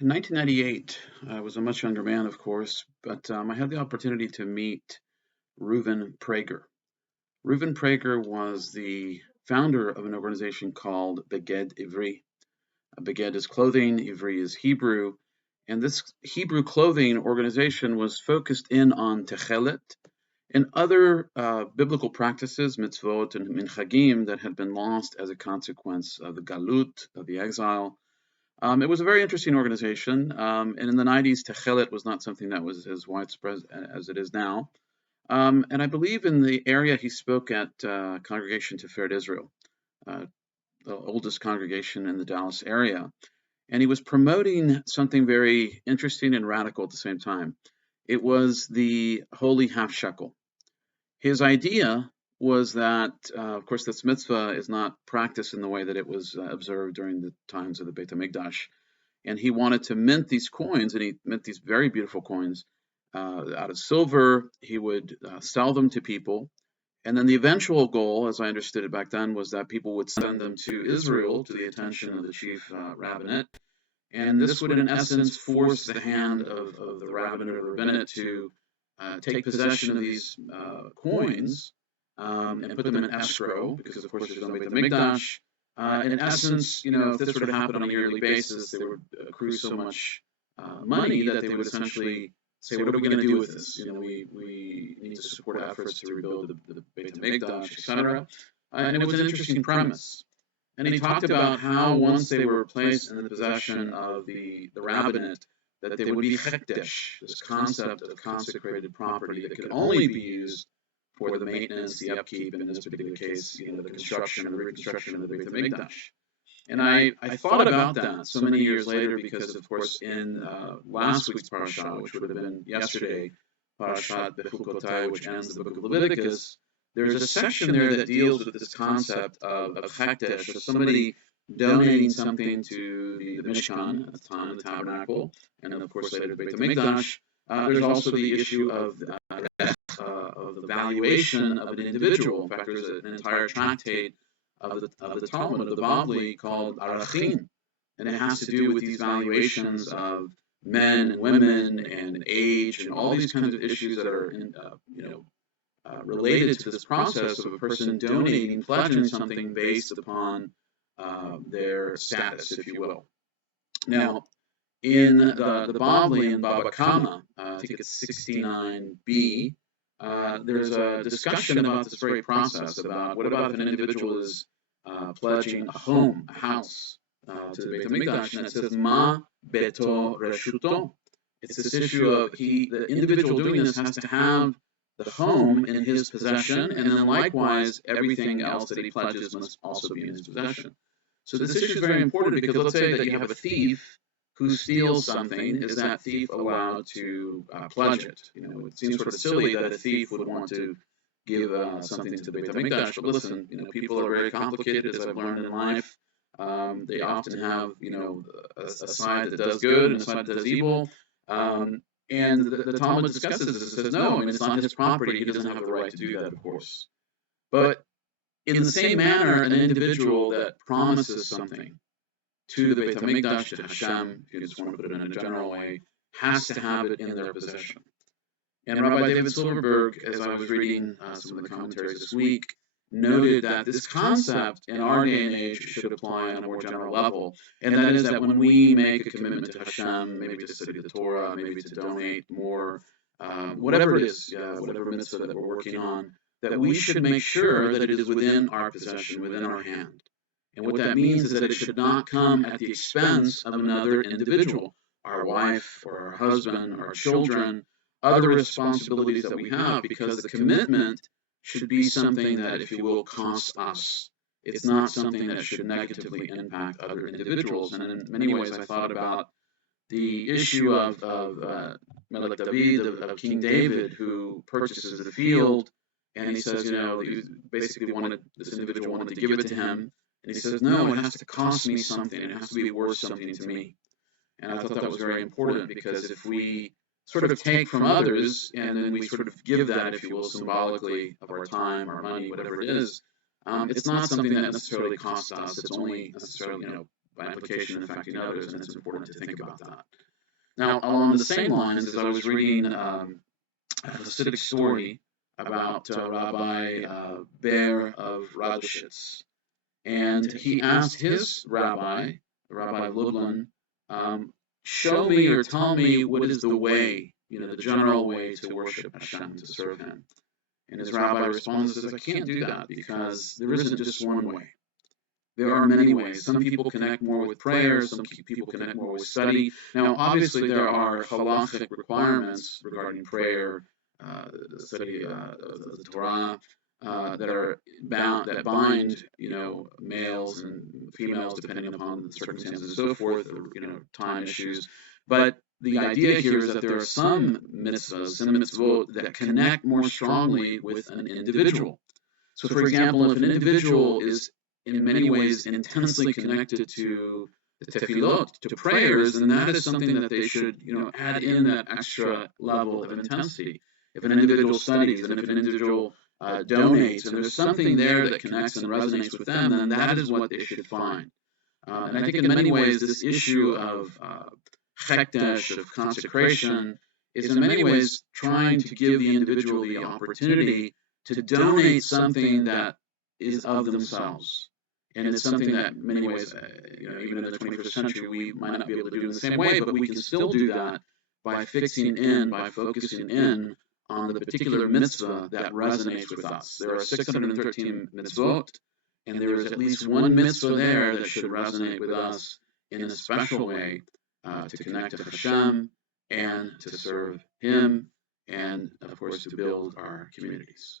In 1998, I was a much younger man, of course, but I had the opportunity to meet Reuven Prager. Reuven Prager was the founder of an organization called Beged Ivri. Beged is clothing, Ivri is Hebrew, and this Hebrew clothing organization was focused in on techelet and other biblical practices, mitzvot and minchagim, that had been lost as a consequence of the galut, of the exile. It was a very interesting organization, and in the 90s, Techelet was not something that was as widespread as it is now. And I believe in the area he spoke at Congregation Tiferet Israel, uh, the oldest congregation in the Dallas area. And he was promoting something very interesting and radical at the same time. It was the holy half-shekel. His idea was that, of course, this mitzvah is not practiced in the way that it was observed during the times of the Bet HaMikdash. And he wanted to mint these coins, and he mint these very beautiful coins out of silver. He would sell them to people. And then the eventual goal, as I understood it back then, was that people would send them to Israel to the attention of the Chief Rabbinate. And this would, in essence, force the hand of the rabbinate or rabbinate to take possession of these coins and put them in escrow, because, of course, there's no Bet HaMikdash. In essence, if this were to happen on a yearly basis, they would accrue so much money that they would essentially say, what are we going to do with this? We need to support efforts to rebuild the Bet HaMikdash, etc. And it was an interesting premise. And he talked about how once they were placed in the possession of the rabbinate, that they would be hekdesh, this concept of consecrated property that could only be used for the maintenance, the upkeep, and in this particular case, the construction and the reconstruction of the Bet HaMikdash. And I thought about that so many years later because, of course, in last week's parasha, which would have been yesterday, Parashat Bechukotai, which ends the book of Leviticus, there's a section there that deals with this concept of hekdesh, of somebody donating something to the Mishkan at the time of the tabernacle, and then, of course, later the Bet HaMikdash. There's also the issue of the valuation of an individual. In fact, there's an entire tractate of the Talmud, of the Bavli, called Arachin, and it has to do with these valuations of men and women and age and all these kinds of issues that are related to this process of a person donating, pledging something based upon their status, if you will. Now, in the Bavli in Baba Kama, I think it's 69b, there's a discussion about this very process, about what about if an individual is pledging a home, a house, to the Bet HaMikdash, and it says, Ma beto reshuto. It's this issue of the individual doing this has to have the home in his possession, and then likewise, everything else that he pledges must also be in his possession. So this issue is very important because let's say that you have a thief who steals something. Is that thief allowed to pledge it? It seems sort of silly that a thief would want to give something to the Bet HaMikdash, but listen, people are very complicated, as I've learned in life. They often have, a side that does good and a side that does evil. And the Talmud discusses this and says, no, it's not his property. He doesn't have the right to do that, of course. But in the same manner, an individual that promises something to the Bet HaMikdash, to Hashem, if you just want to put it in a general way, has to have it in their possession. And Rabbi David Silverberg, as I was reading some of the commentaries this week, noted that this concept in our day and age should apply on a more general level. And that is that when we make a commitment to Hashem, maybe to study the Torah, maybe to donate more, whatever it is, whatever mitzvah that we're working on, that we should make sure that it is within our possession, within our hand. And what that means is that it should not come at the expense of another individual, our wife or our husband, our children, other responsibilities that we have, because the commitment should be something that, if you will, costs us. It's not something that should negatively impact other individuals. And in many ways, I thought about the issue of Melech David, of King David, who purchases the field, and he says, he basically this individual wanted to give it to him, and he says, no, it has to cost me something. It has to be worth something to me. And I thought that was very important, because if we sort of take from others and then we sort of give that, if you will, symbolically of our time, our money, whatever it is, it's not something that necessarily costs us. It's only necessarily, by implication affecting others, and it's important to think about that. Now, along the same lines, as I was reading a Hasidic story about Rabbi Ber of Radovishitz, and he asked his rabbi, Rabbi Lublin, show me or tell me what is the way, the general way to worship Hashem, to serve Him. And his rabbi responds and says, I can't do that because there isn't just one way. There are many ways. Some people connect more with prayer, some people connect more with study. Now, obviously, there are halachic requirements regarding prayer, the study of the Torah, that bind, males and females depending upon the circumstances and so forth, or, time issues. But the idea here is that there are some mitzvahs, some mitzvot that connect more strongly with an individual. So, for example, if an individual is in many ways intensely connected to the tefillot, to prayers, then that is something that they should, add in that extra level of intensity. If an individual studies and if an individual donates, and there's something there that connects and resonates with them, then that is what they should find. And I think in many ways this issue of hekdesh, of consecration, is in many ways trying to give the individual the opportunity to donate something that is of themselves. And it's something that in many ways, even in the 21st century, we might not be able to do in the same way, but we can still do that by focusing in on the particular mitzvah that resonates with us. There are 613 mitzvot, and there is at least one mitzvah there that should resonate with us in a special way to connect to Hashem and to serve Him, and of course to build our communities.